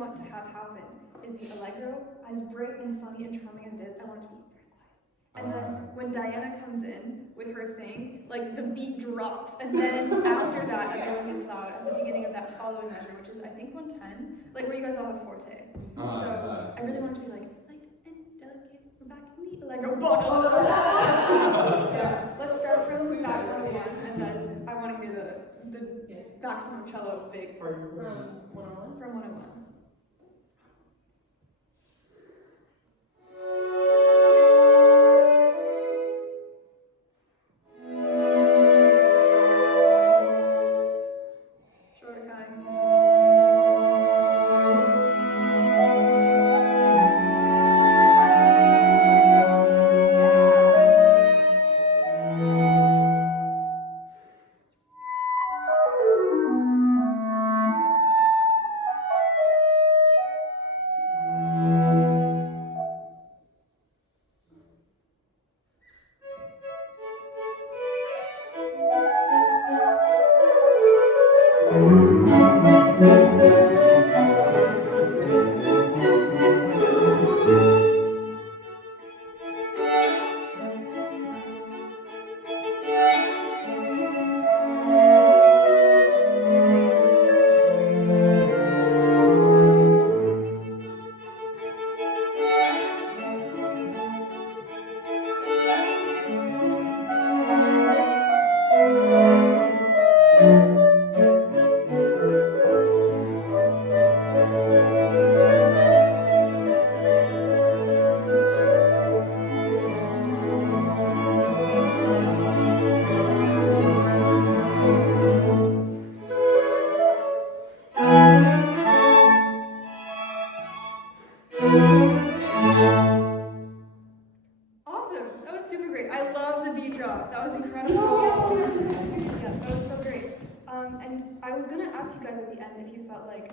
want to have happen is the Allegro, as bright and sunny and charming as it is, I want it to be very quiet. And then when Diana comes in with her thing, like the beat drops, and then after that, everyone gets loud at the beginning of that following measure, which is I think 110, like where you guys all have forte. So I really want it to be like light and delicate, we're back in the Allegro. So let's start from that 101, and then I want to hear the maximum cello big From 101? From 101.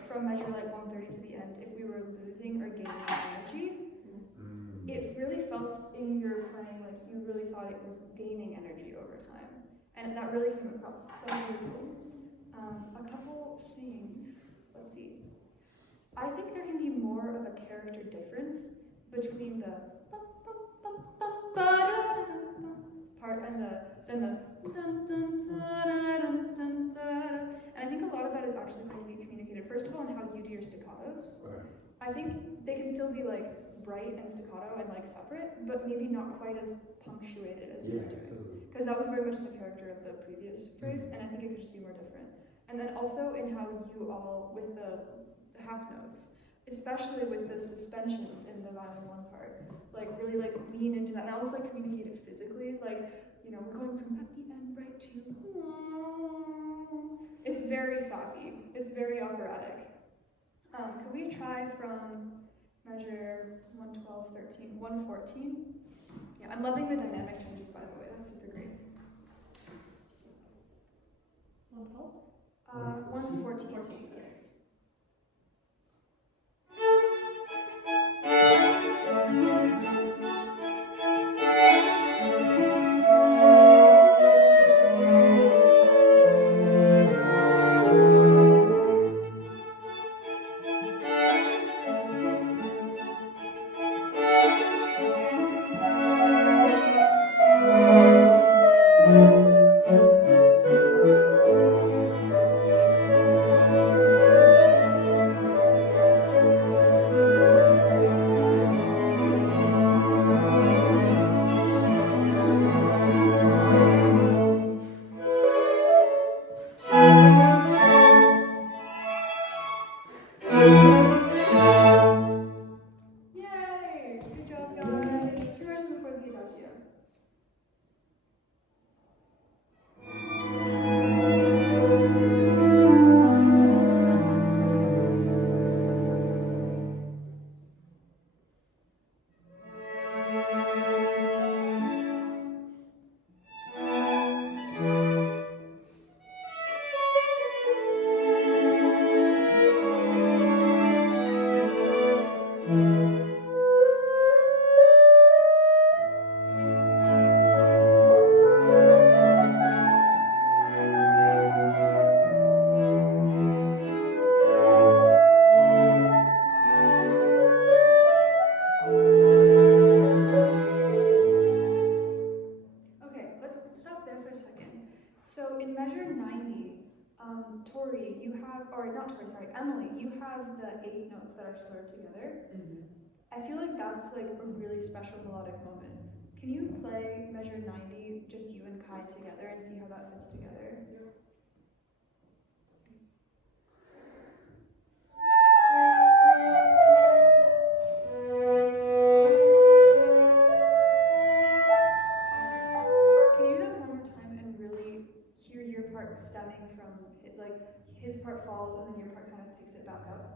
From measure like 130 to the end, if we were losing or gaining energy, it really felt in your playing like you really thought it was gaining energy over time, and that really came across. So really cool. A couple things. Let's see. I think there can be more of a character difference between the part and then the and I think a lot of that is actually going to be communicated, first of all, in how you do your staccatos. Right. I think they can still be like bright and staccato and like separate, but maybe not quite as punctuated as you were doing. Because that was very much the character of the previous phrase, and I think it could just be more different. And then also in how you all, with the half notes, especially with the suspensions in the violin one part, like really like lean into that and almost like communicate it physically, like, you know, we're going from happy and bright to it's very sappy, it's very operatic. Could we try from measure 112, 13, 114? Yeah, I'm loving the dynamic changes, by the way, that's super great. 112? 114, yes. have the eighth notes that are slurred together, I feel like that's like a really special melodic moment. Can you play measure 90, just you and Khải together, and see how that fits together? Yeah. Can you do that one more time and really hear your part stemming from it, like his part falls and then your part kind of picks it back up?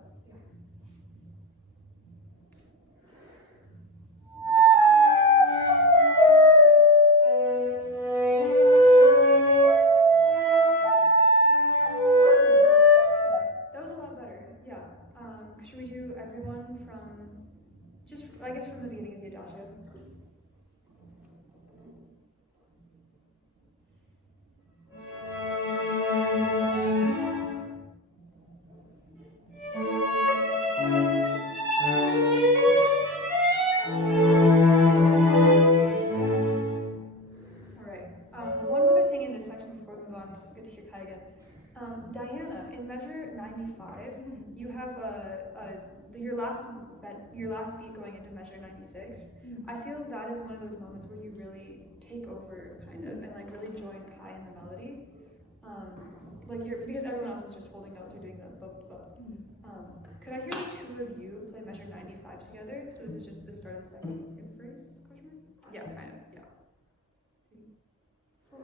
Should we do everyone from, just, I guess from the beginning of the Adagio? One other thing in this section before we move on, good to hear Khải again. Diana, in measure 95, you have your last beat going into measure 96. I feel that is one of those moments where you really take over, kind of, and like really join Khải in the melody. Because everyone else is just holding notes or doing the could I hear the two of you play measure 95 together? So this is just the start of the second phrase? Yeah, kind of, yeah. 3, 4.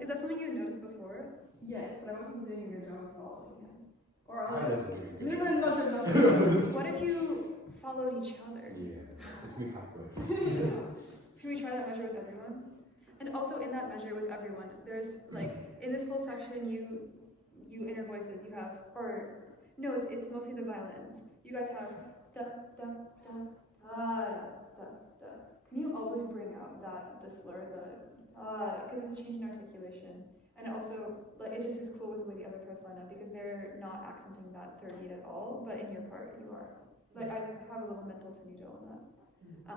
Is that something you had noticed before? Yes, but I wasn't doing a good job of following him. Or I wasn't doing a good job. What if you followed each other? Yeah, it's me halfway. Can we try that measure with everyone? And also in that measure with everyone, there's like, in this whole section, you inner voices, you have, or, no, it's mostly the violins. You guys have da, da, da, da, da, da. Can you always bring out the slur, because it's a change in articulation, and also like it just is cool with the way the other parts line up because they're not accenting that third beat at all, but in your part you are. But I have a little mental finito on that.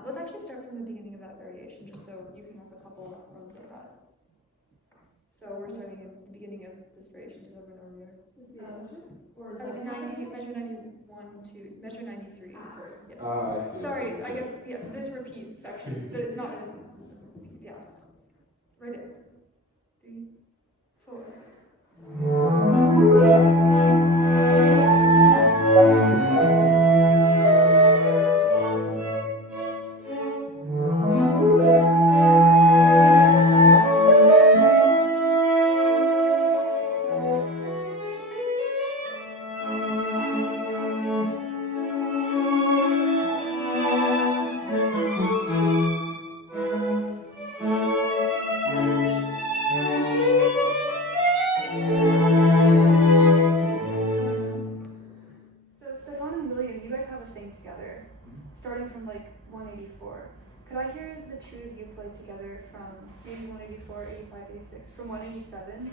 Let's actually start from the beginning of that variation, just so you can have a couple runs like that. So we're starting at the beginning of this variation to the run over here. Or 90, measure 91 to measure 93. Yes. I see. Sorry, I guess this repeat section, but it's not. Yeah. Right there. 3, 4. Starting from like 184. Could I hear the two of you play together from maybe 184, 85, 86, from 187?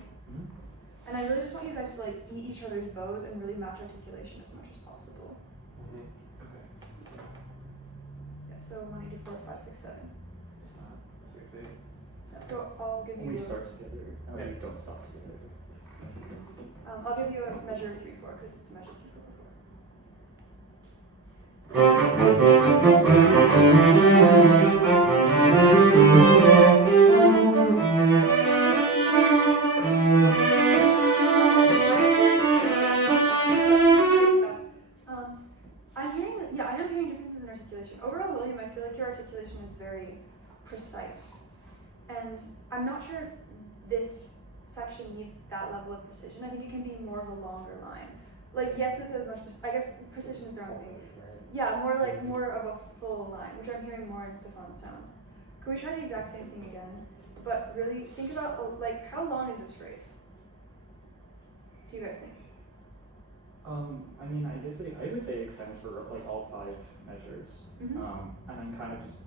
And I really just want you guys to like eat each other's bows and really match articulation as much as possible. Okay. Yeah, so 184, 5, 6, 7. It's not 6, 8. Yeah, so I'll give you. We start together. Oh, you don't stop together. I'll give you a measure 3, 4 because it's a measure 3, 4 before. I'm hearing differences in articulation. Overall, William, I feel like your articulation is very precise. And I'm not sure if this section needs that level of precision. I think it can be more of a longer line. Like, yes, with as much, I guess precision is the wrong thing. Yeah, more of a full line, which I'm hearing more in Stefan's sound. Could we try the exact same thing again? But really think about, like, how long is this phrase? Do you guys think? I mean, I guess I would say it extends for like all 5 measures, and then kind of just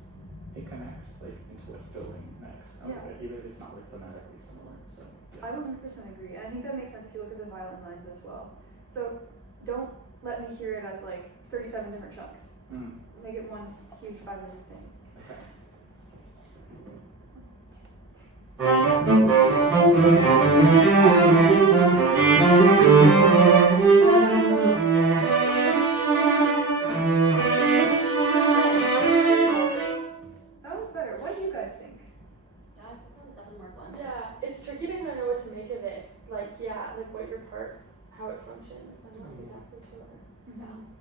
it connects like into what's building next out of it, even if it's not like thematically similar. So yeah. I 100% agree, and I think that makes sense if you look at the violin lines as well. So don't let me hear it as like 37 different chunks. Make it one huge 5-minute thing. Okay. That was better. What do you guys think? Yeah, I think that was definitely more fun. Yeah, it's tricky to kind of know what to make of it. Like, yeah, like what your part, how it functions. I'm not exactly sure.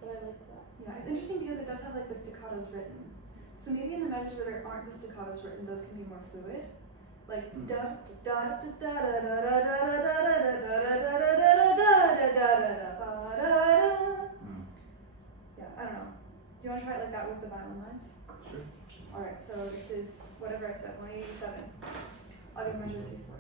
But I liked that. Yeah, it's interesting because it does have like the staccatos written. So maybe in the measures where there aren't the staccatos written, those can be more fluid. Like da da da da da da da da da da da da. Yeah, I don't know. Do you want to try it like that with the violin lines? Sure. Alright, so this is whatever I said, 187. I'll give measure 3, 4.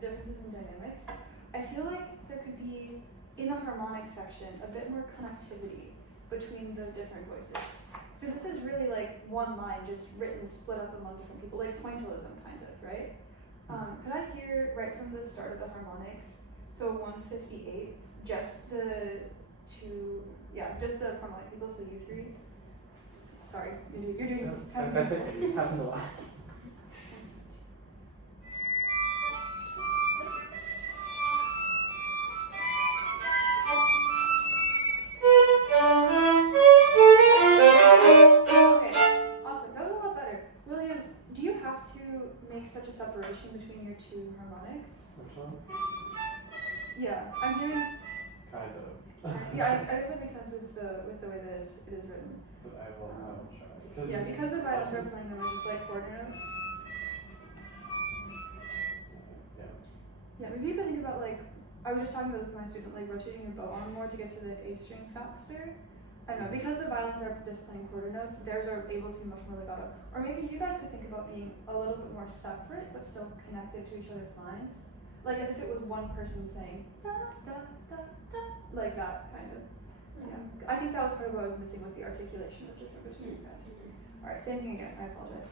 Differences in dynamics. I feel like there could be, in the harmonic section, a bit more connectivity between the different voices. Because this is really like one line just written, split up among different people, like pointillism kind of, right? Could I hear right from the start of the harmonics, so 158, just the just the harmonic people, so you three? Sorry, you're doing That's okay, it happens a lot. Such a separation between your two harmonics? Which one? Yeah, I'm hearing. Kind of. Yeah, I guess that makes sense with the way that it is written. But I will have a try. Yeah, because the violins are playing them as just like quarter notes. Yeah. Yeah, maybe you could think about like, I was just talking about this with my student, like rotating your bow arm more to get to the A string faster. I don't know, because the violins are just playing quarter notes, theirs are able to be much more legato. Or maybe you guys could think about being a little bit more separate, but still connected to each other's lines. Like as if it was one person saying, da, da, da, da, like that, kind of. Yeah. I think that was part of what I was missing with the articulation was different between you guys. Alright, same thing again, I apologize.